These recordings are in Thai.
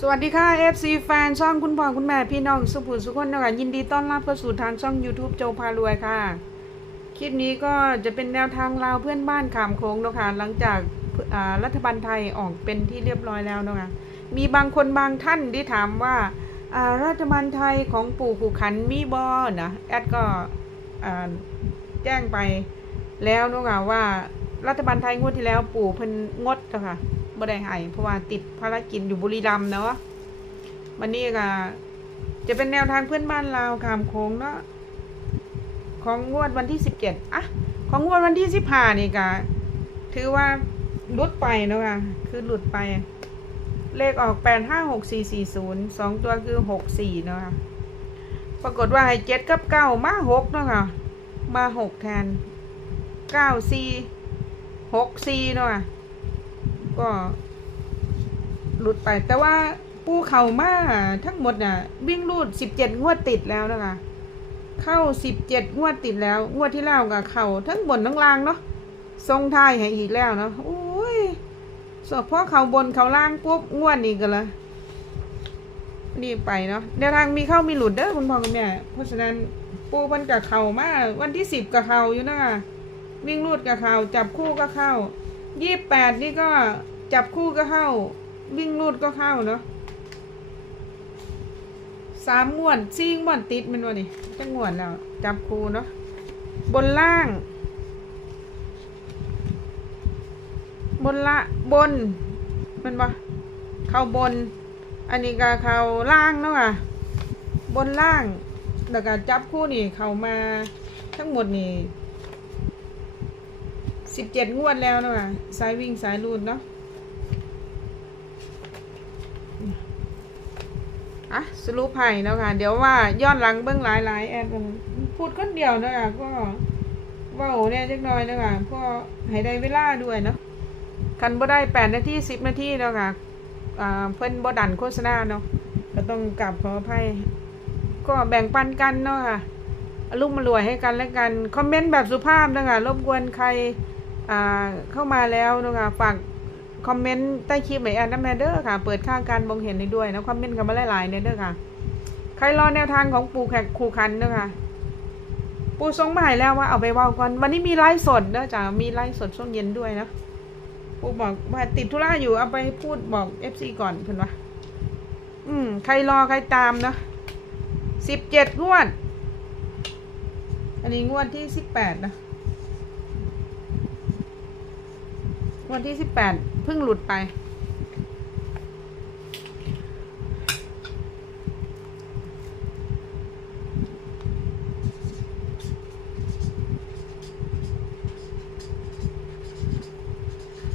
สวัสดีค่ะ FC แฟนช่องคุณพ่อคุณแม่พี่น้องสุภุสุขคนนะคะยินดีต้อนรับเข้าสู่ทางช่อง YouTube โจพารวยค่ะ คลิปนี้ก็จะเป็นแนวทางลาวเพื่อนบ้านขามโค้งนะคะหลังจากรัฐบาลไทยออกเป็นที่เรียบร้อยแล้วนะคะมีบางคนบางท่านที่ถามว่ารัฐบาลไทยของปู่ขู่ขันมีบอนะแอดก็แจ้งไปแล้วนะคะว่ารัฐบาลไทยงวดที่แล้วปู่เพิ่นงดนะคะ บ่ได้ให้เพราะว่าติดภารกิจอยู่บุรีรัมย์เนาะวันนี้ก็จะเป็นแนวทางเพื่อนบ้านลาวขามโค้งเนาะของงวดวันที่สิบเจ็ดอะของงวดวันที่สิบห้านี่ก็ถือว่าหลุดไปเนอะค่ะคือหลุดไป เลขออกแปดห้าหกสี่สี่ศูนย์สองตัวคือหกสี่เนอะค่ะปรากฏว่าให้เจ็ดกับเก้ามาหกเนอะค่ะมาหกแทนเก้าสี่หกสี่เนอะค่ะ ก็หลุดไป แต่ว่าปูเข่ามาทั้งหมดน่ะ วิ่งรูดสิบเจ็ดงวดติดแล้วนะคะ เข้าสิบเจ็ดงวดติดแล้ว งวดที่แล้วก็เข้าทั้งบนทั้งล่างเนาะทรงท้ายให้อีกแล้วเนาะโอ้ยสอบพอเข่าบนเข่าล่างปุ๊บงวดนี้กันละนี่ไปเนาะแนวทางมีเข้ามีหลุดเด้อคุณพ่อคุณแม่เพราะฉะนั้นปูมันกับเข่ามาวันที่สิบกับเข่าอยู่นะวิ่งรูดกับเข่าจับคู่ก็เข้า ยี่แปดนี่ก็จับคู่ก็เข้า วิ่งรูดก็เข้าเนาะสามงวดสี่งวดติดมันวะนี่จะงวดแล้ว จับคู่เนาะบนล่าง บนละบน มันบ่เข้าบน อันนี้ก็เข้าล่างเนาะค่ะบนล่างแล้วก็จับคู่นี่เข้ามาทั้งหมดนี่ สิบเจ็ดงวดแล้วเนาะค่ะสายวิ่งสายรูดเนาะอะสรุปให้แล้วค่ะ เดี๋ยวว่าย้อนหลังเบื้องหลายหลายแอดกันพูดคนเดียวนะคะก็ว่าเนี่ยจักน่อยนะคะเพราะให้ได้เวลาด้วยเนาะคันบ่ได้แปดนาทีสิบนาทีแล้วค่ะอ่าเพิ่นบ่ดันโฆษณาเนาะก็ต้องกลับขออภัยก็แบ่งปันกันเนาะค่ะอารมารวยให้กันแล้วกัน คอมเมนต์แบบสุภาพนะคะรบกวนใคร เข้ามาแล้วเนาะคะฝากคอมเมนต์ใต้คลิปไหนแอนน้ำแมเดอร์ค่ะ เปิดค่าการมองเห็นได้ด้วยนะคอมเมนต์กันมาหลายๆเนี่ยเด้อค่ะ ใครรอแนวทางของปูแขกคูคันเด้อค่ะปูทรงมาให้แล้วว่าเอาไปว้าก่อน วันนี้มีไลฟ์สดเด้อจ้ะมีไลฟ์สดช่วงเย็นด้วยนะปูบอกว่าติดธุระอยู่เอาไปพูดบอกเอฟซีก่อนเพื่อนว่าอืมใครรอใครตามเนาะสิบเจ็ดงวด อันนี้งวดที่สิบแปดนะ วันที่สิบแปดเพิ่งหลุดไป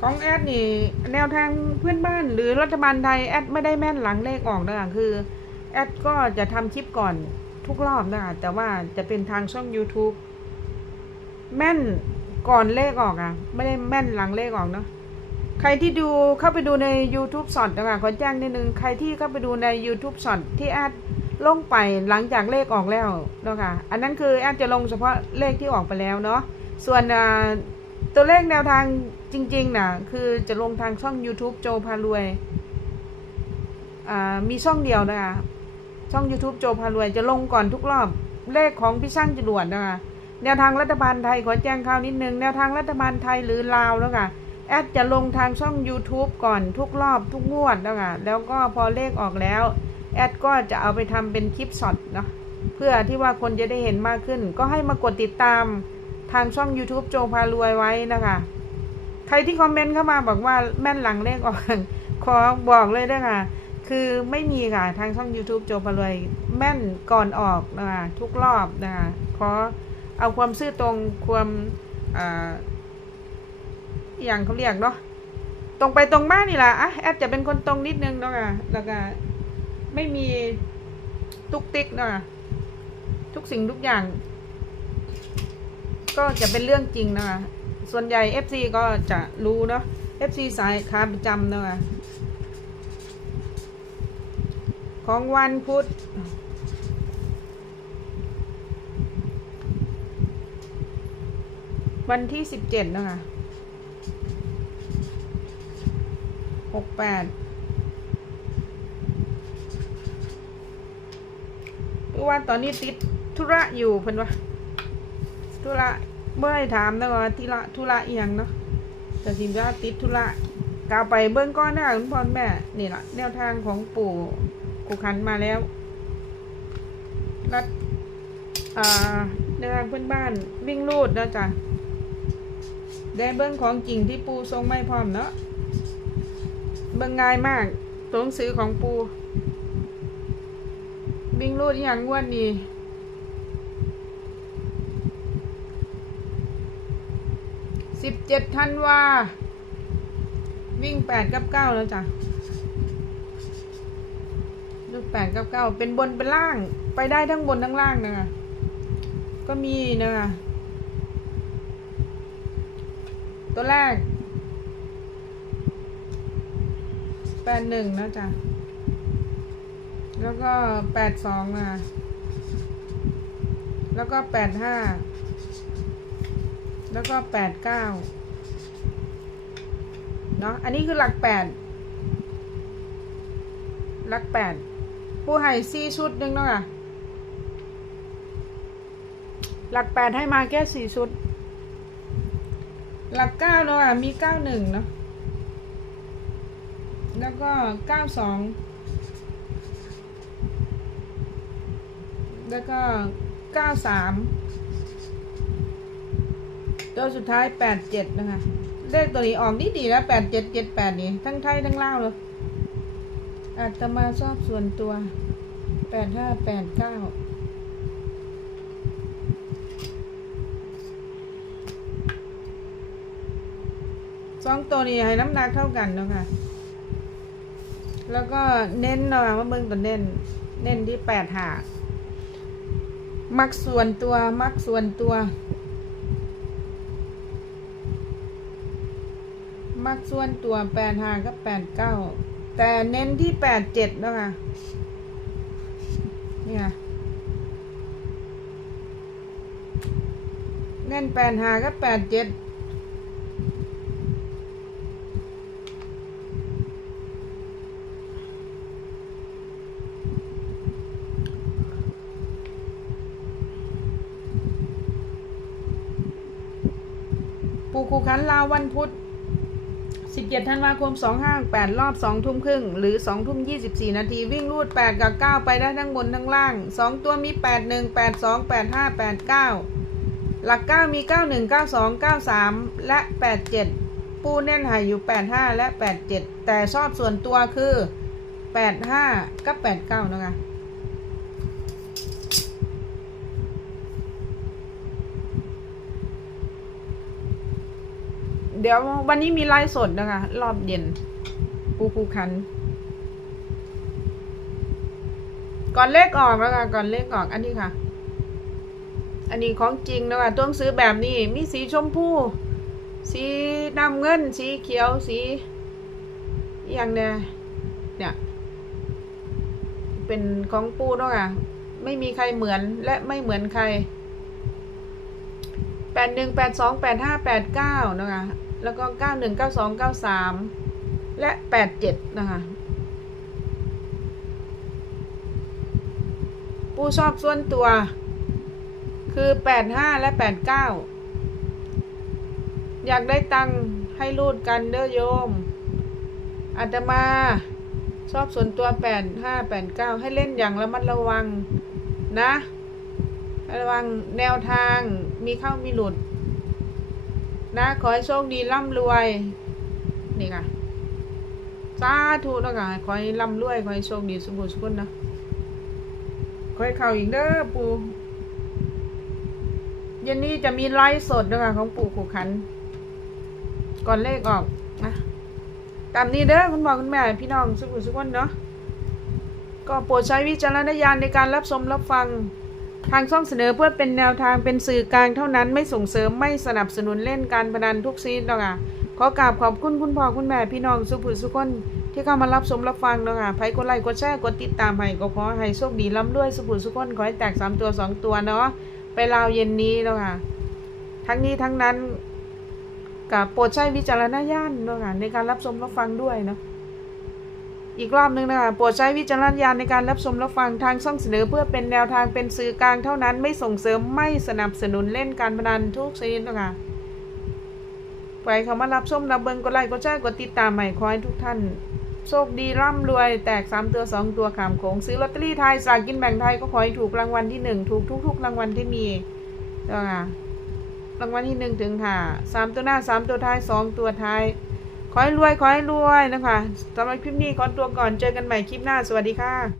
ของแอดนี่ แนวทางเพื่อนบ้านหรือรัฐบาลไทยแอดไม่ได้แม่นหลังเลขออกนะคะคือ แอดก็จะทำคลิปก่อนทุกรอบนะคะแต่ว่าจะเป็นทางช่อง YouTube แม่น ก่อนเลขออกอะ ไม่ได้แม่นหลังเลขออกเนาะใครที่ดูเข้าไปดูใน YouTube สดนะคะขอแจ้งนิดนึง ใครที่เข้าไปดูใน YouTube สดที่แอดลงไปหลังจากเลขออกแล้วเนาะค่ะ อันนั้นคือแอดจะลงเฉพาะเลขที่ออกไปแล้วเนาะส่วนตัวเลขแนวทางจริงๆนะคือจะลงทางช่อง YouTube โจพารวยมีช่องเดียวนะคะช่อง YouTube โจพารวยจะลงก่อนทุกรอบเลขของพี่ช่างจรวดนะคะ แนวทางรัฐบาลไทยขอแจ้งข่าวนิดนึง แนวทางรัฐบาลไทยหรือลาวแล้วค่ะ แอดจะลงทางช่อง YouTube ก่อนทุกรอบทุกงวดแล้วค่ะ แล้วก็พอเลขออกแล้ว แอดก็จะเอาไปทำเป็นคลิปช็อตเนาะเพื่อที่ว่าคนจะได้เห็นมากขึ้น ก็ให้มากดติดตามทางช่อง YouTube โจพารวยไว้นะคะ ใครที่คอมเมนต์เข้ามาบอกว่าแม่นหลังเลขออก ขอบอกเลยด้วยค่ะ คือไม่มีค่ะทางช่อง YouTube โจพารวยแม่นก่อนออกนะคะทุกรอบนะคะขอ เอาความซื่อตรงความอย่างเขาเรียกเนาะตรงไปตรงมานี่แหละอะแอดจะเป็นคนตรงนิดนึงเนาะค่ะแล้วก็ไม่มีตุกติกเนาะทุกสิ่งทุกอย่าง ก็จะเป็นเรื่องจริงเนาะส่วนใหญ่ FC ก็จะรู้เนาะ FC สายค้าประจำเนาะของวันพุธ วันที่สิบเจ็ดนะคะหกแปดเพราะว่าตอนนี้ติดธุระอยู่เพิ่นวะธุระเมื่อไรถามนะว่าธุระธุระเอียงเนาะแต่สินว่าติดธุระกล่าวไปเบื้องก้อนหน้าคุณพ่อแม่เนี่แหละแนวทางของปู่กูขันมาแล้วรัดอ่าแนวทางเพื่อนบ้านวิ่งรูดนะจ๊ะ ได้เบิ่งของจริงที่ปูทรงไม่พร้อมเนาะเบิ่งง่ายมากตัวหนังสือของปูวิ่งรูดอย่างงวันนี้สิบเจ็ดธันวาวิ่งแปดกับเก้าแล้วจ้ะลูกแปดกับเก้าเป็นบนเป็นล่าง ไปได้ทั้งบนทั้งล่างนะคะก็มีนะคะ ตัวแรกแปดหนึ่งนะจ๊ะ แล้วก็แปดสองอะ แล้วก็แปดห้า แล้วก็แปดเก้าเนาะ อันนี้คือหลักแปด หลักแปด ผู้ให้สี่ชุดหนึงเนาะหลักแปดให้มาแค่สี่ชุด หลักเก้าเนาะมีเก้าหนึ่งเนาะแล้วก็เก้าสองแล้วก็เก้าสามตัวสุดท้ายแปดเจ็ดนะคะ เลขตัวนี้ออกดีดีแล้วแปดเจ็ดเจ็ดแปดนี่ทั้งไทยทั้งลาวเลยอาตมาชอบส่วนตัวแปดห้าแปดเก้า สองตัวนี้ให้น้ำหนักเท่ากันเนาะค่ะ แล้วก็เน้นหน่อยว่าเบิ่งตัวเน้น เน้นที่แปดหามักส่วนตัว มักส่วนตัว มักส่วนตัวแปดห้ากับแปดเก้าแต่เน้นที่แปดเจ็ดแล้วค่ะนี่ค่ะเน้นแปดห้ากับแปดเจ็ด ปู คูคันลาววันพุธ 17 ธันวาคม 258 รอบ 2 ทุ่มครึ่ง หรือ 2 ทุ่ม 24 นาที วิ่งรูด 8 กับ 9 ไปได้ทั้งบนทั้งล่าง 2 ตัวมี 81 82 85 89 หลัก 9 มี 91 92 93 และ 87 ปูเน่นหายอยู่ 85 และ 87 แต่ชอบส่วนตัวคือ 85 กับ 89 นะคะ เดี๋ยววันนี้มีไลฟ์สดนะคะ รอบเย็น ปูคูคัน ก่อนเลขออกแล้วค่ะก่อนเลขออกอันนี้ค่ะ อันนี้ของจริงนะคะต้องซื้อแบบนี้ มีสีชมพู สีน้ำเงิน สีเขียว สีอย่างเนี่ยเนี่ย เป็นของปูเนาะค่ะ ไม่มีใครเหมือนและไม่เหมือนใครแปดหนึ่งแปดสองแปดห้าแปดเก้านะคะ แล้วก็เก้าหนึ่งเก้าสองเก้าสามและแปดเจ็ดนะคะผู้ชอบส่วนตัว คือแปดห้าและแปดเก้าอยากได้ตังค์ให้รูดกันเด้อโยมอาตมาชอบส่วนตัวแปดห้าแปดเก้าให้เล่นอย่างระมัดระวังนะ ระวังแนวทางมีเข้ามีหลุด นะ ขอให้โชคดีร่ำรวย นี่ค่ะสาธุแล้วค่ะขอให้ร่ำรวย ขอให้โชคดีสมบูรณ์สุขนนะขอให้เข้าอีกเด้อปู่เย็นนี้จะมีไลฟ์สดนะคะของปู่ขู่ขัน ก่อนเลขออกนะตามนี้เด้อคุณพ่อคุณแม่พี่น้องสุขุมสุขนเนาะก็โปรดใช้วิจารณญาณในการรับชมรับฟัง ทางช่องเสนอเพื่อเป็นแนวทางเป็นสื่อกลางเท่านั้นไม่ส่งเสริมไม่สนับสนุนเล่นการพนันทุกซีดหรอกค่ะขอกราบขอบคุณคุณพ่อคุณแม่พี่น้องสุภุสุคนที่เข้ามารับชมรับฟังเนาะค่ะใครกดไลค์กดแชร์กดติดตามให้ก็ขอให้โชคดีร่ำรวยสุภุสุคนขอให้แตกสามตัวสองตัวเนาะไปลาวเย็นนี้เนาะค่ะทั้งนี้ทั้งนั้นกับโปรดใช้วิจารณญาณนะค่ะในการรับชมรับฟังด้วยเนาะ อีกรอบหนึ่งนะคะโปรดใช้วิจารณญาณในการรับชมรับฟังทางช่องเสนอเพื่อเป็นแนวทางเป็นสื่อกลางเท่านั้นไม่ส่งเสริมไม่สนับสนุนเล่นการพนันทุกชนิดนะคะไปเขามารับชมรับเบิงกดไลค์กดแชร์กดติดตามใหม่ขอให้ทุกท่าน โชคดีร่ำรวย แตกสามตัวสองตัวขามโขงซื้อลอตเตอรี่ไทยสลากกินแบ่งไทยก็ขอให้ถูกรางวัลที่หนึ่งถูกทุก ๆ รางวัลที่มีนะคะรางวัลที่หนึ่งถึงค่ะสามตัวหน้าสามตัวท้ายสองตัวท้าย ขอให้รวยขอให้รวยนะคะสำหรับคลิปนี้ขอตัวก่อนเจอกันใหม่คลิปหน้าสวัสดีค่ะ